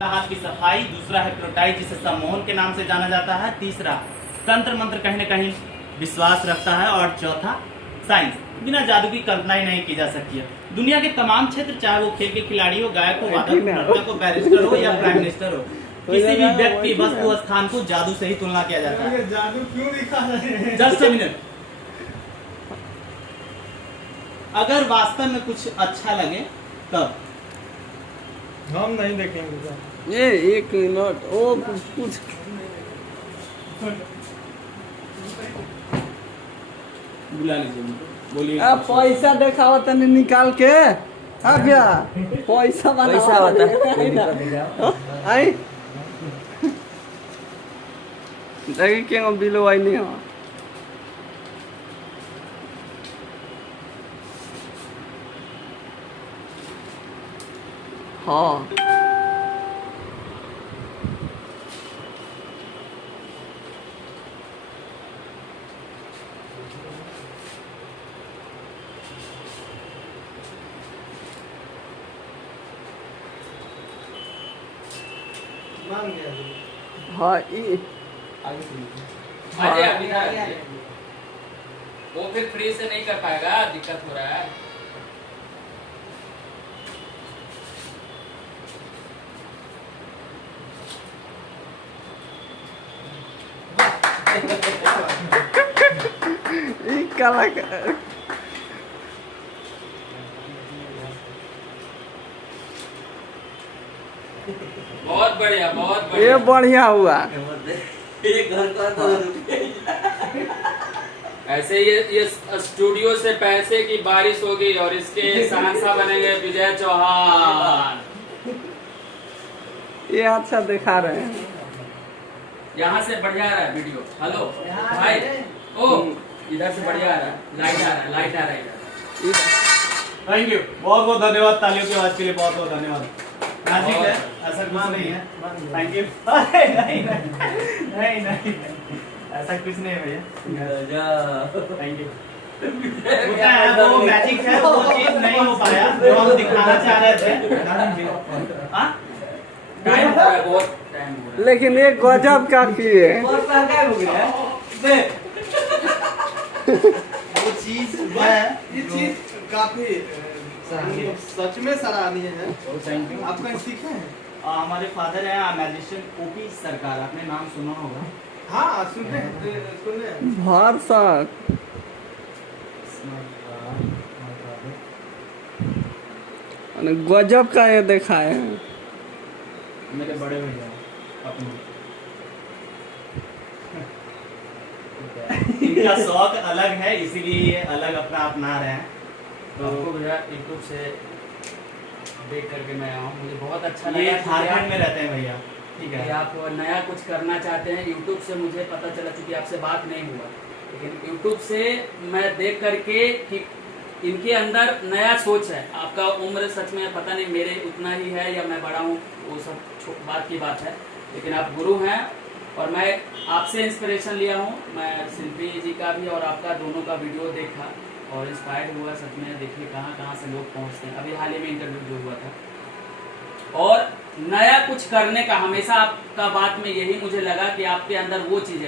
हाथ की सफाई, दूसरा है प्रोटाई जिसे सम्मोहन के नाम से जाना जाता है, तीसरा तंत्र मंत्र कहीं न कहीं विश्वास रखता है और चौथा साइंस। बिना जादू की कल्पना ही नहीं की जा सकती है। दुनिया के तमाम क्षेत्र, चाहे वो खेल के खिलाड़ी हो, गायक हो, वादक, नर्तक हो, बैरिस्टर हो या प्राइम मिनिस्टर हो, किसी भी व्यक्ति, वस्तु, स्थान को जादू से ही तुलना किया जाता है। जादू क्यों दिखा रहे हैं? Just a minute. अगर वास्तव में कुछ अच्छा लगे तब हम नहीं देखेंगे। ये 1 मिनट ओ कुछ बुला लीजिए, बोलिए। आ पैसा देखावा तने निकाल के आ गया पैसा बता आई देखिए क्या बिलो आई नहीं हो। हाँ मान गया। हाँ ये वो फिर फ्री से नहीं कर पाएगा, दिक्कत हो रहा है। ये कलाकार बहुत बढ़िया, बहुत बढ़िया। ये बढ़िया हुआ। ऐसे ये स्टूडियो से पैसे की बारिश होगी और इसके शहंशाह बनेंगे विजय चौहान। ये अच्छा दिखा रहे हैं। यहाँ से बढ़िया आ रहा है वीडियो। हेलो भाई, ओ इधर से बढ़िया आ रहा है, लाइट आ रहा है, लाइट आ रहा है इधर। थैंक यू, बहुत बहुत धन्यवाद। तालियों की आवाज के लिए बहुत बहुत धन्यवाद। नाजिक है, ऐसा कुछ नहीं है। Thank you. नहीं नहीं नहीं, ऐसा कुछ नहीं है भैया। Thank you. वो मैजिक है, वो चीज नहीं हो पाया जो हम दिखाना चाह रहे थे। हाँ? टाइम हो रहा है, बहुत टाइम हो रहा है। लेकिन ये गजब का किए वो चीज है, ये चीज काफी सच में सराहनीय है। Thank you. आप कहीं सीखे हैं? हमारे फादर हैं मैजिशियन ओपी सरकार, आपने नाम सुना होगा। हाँ सुने सुने। भरसक गजब का ये देखा है। मेरे बड़े भैया अपने इनका शौक अलग है, इसीलिए ये अलग अपना अपना रहे हैं। आपको भैया यूट्यूब से देख करके मैं आया हूँ, मुझे बहुत अच्छा लगा। ये झारखंड में रहते हैं भैया, ठीक कि है। आप नया कुछ करना चाहते हैं। यूट्यूब से मुझे पता चला, चूंकि आपसे बात नहीं हुआ, लेकिन यूट्यूब से मैं देख करके कि इनके अंदर नया सोच है। आपका उम्र सच में पता नहीं मेरे उतना ही है या मैं बड़ा हूँ, वो सब बात की बात है, लेकिन आप गुरु हैं और मैं आपसे इंस्पिरेशन लिया हूँ। मैं शिल्पी जी का भी और आपका दोनों का वीडियो देखा और इंस्पायर्ड हुआ। सच में देखिए कहाँ कहाँ से लोग पहुँचते हैं। अभी हाल ही में इंटरव्यू जो हुआ था, और नया कुछ करने का हमेशा आपका बात में यही मुझे लगा कि आपके अंदर वो चीज़ है।